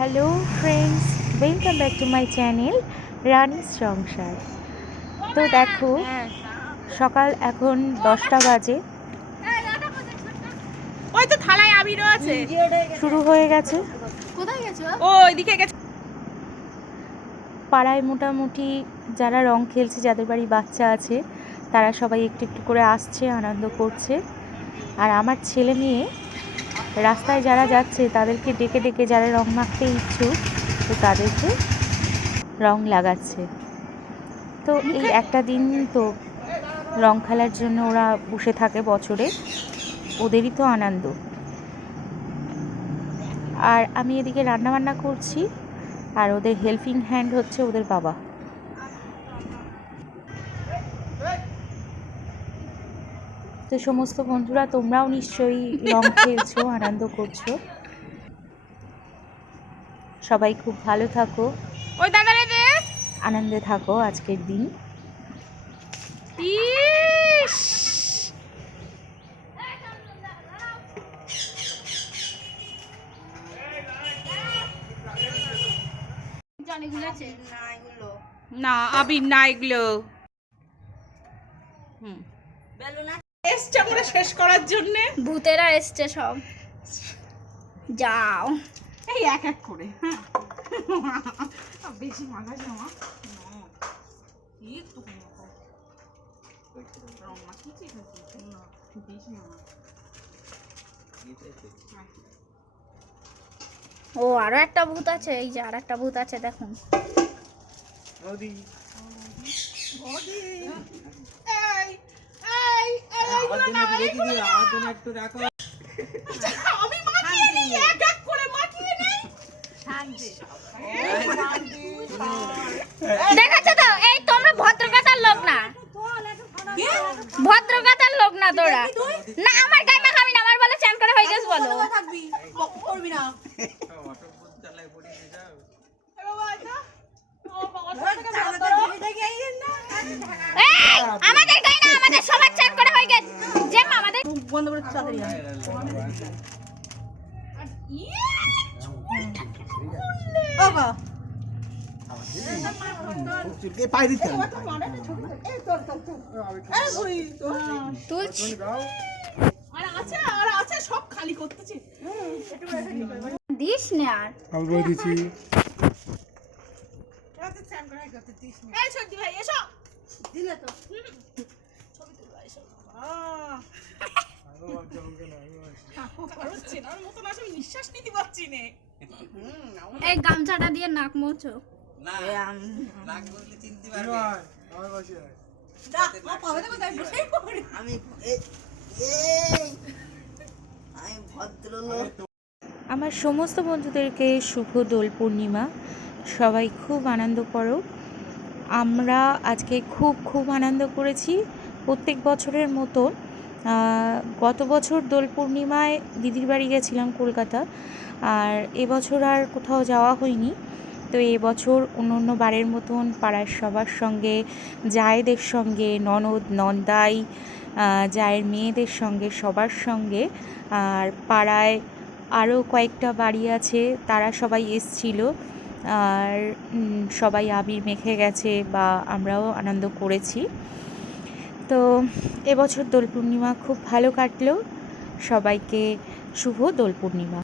Hello friends welcome back to my channel Rani's সংসার তো দেখো সকাল এখন দশটা বাজে। ওই তো থালায় আবিরও আছে। শুরু হয়ে গেছে। কোথায় গেছো? ও ওইদিকে গেছে। পাড়ায় মোটামুটি যারা রং খেলছে যাদের বাড়ি বাচ্চা আছে তারা সবাই একটু একটু করে আসছে আনন্দ করছে। আর আমার ছেলে মেয়ে রাস্তায় যারা যাচ্ছে তাদেরকে ডেকে ডেকে যারা রং মাখতে ইচ্ছুক তো তাদেরকে রং লাগাচ্ছে। তো এই একটা দিন তো রং খেলার জন্য ওরা বসে থাকে বছরে। ওদেরই তো আনন্দ। আর আমি এদিকে রান্নাবান্না করছি আর ওদের হেল্পিং হ্যান্ড হচ্ছে ওদের বাবা। তো সমস্ত বন্ধুরা তোমরাও নিশ্চয়ই রং খেলছো আনন্দ করছ। সবাই খুব ভালো থাকো। ওই দাদারে দে। আনন্দে থাকো আজকের দিন। না আবির না এগুলো। হুম। এসছে আমরা শেষ করার জন্যে। ভূতেরা এসছে সব। যাও। এই এক এক করে হ্যাঁ। বেশি মাখাস না। ও আরও একটা ভূত আছে। এই যে আর একটা ভূত আছে দেখুন। এইগুলো না, এইগুলো না। আমি মাখিয়ে নিই, এক এক করে মাখিয়ে নিই। দেখাচ্ছ তো এই তোমরা ভদ্রকাতার লোক না। ভদ্রকাতার লোক না তোরা। না আমার গায়ে মাখাবি না আমার বলে চান করে হয়ে গেছে বলো। আমাদের না। আমাদের সবার চান করে হয়ে গেছে যে আমাদের পাই দিতে তুলছি। আছে, সব খালি করতেছি। দিস না আর। অল্প দিচ্ছি এই সর্দি ভাই এসো। দিলে তো ছবি তুলবা এসো আহ। কারোর চেনার মতন আছে, আমি নিঃশ্বাস নিতে পারছি নে এই গামছাটা দিয়ে নাক মোছো। আমার আমি ভদ্রলোক। সমস্ত বন্ধুদেরকে শুভ দোল পূর্ণিমা। সবাই খুব আনন্দ করো। আমরা আজকে খুব খুব আনন্দ করেছি। প্রত্যেক বছরের মতো আহ, গত বছর দোল পূর্ণিমায় দিদির বাড়ি গেছিলাম কলকাতা, আর এবছর আর কোথাও যাওয়া হয়নি। তো এবছর অন্য অন্য বারের মতন পাড়ার সবার সঙ্গে, জায়েদের সঙ্গে, ননদ, নন্দাই জায়ের মেয়েদের সঙ্গে, সবার সঙ্গে, আর পাড়ায় আরও কয়েকটা বাড়ি আছে, তারা সবাই এসছিল। আর সবাই আবির মেখে গেছে বা আমরাও আনন্দ করেছি। তো এবছর দোল পূর্ণিমা খুব ভালো কাটলো। সবাইকে শুভ দোল পূর্ণিমা।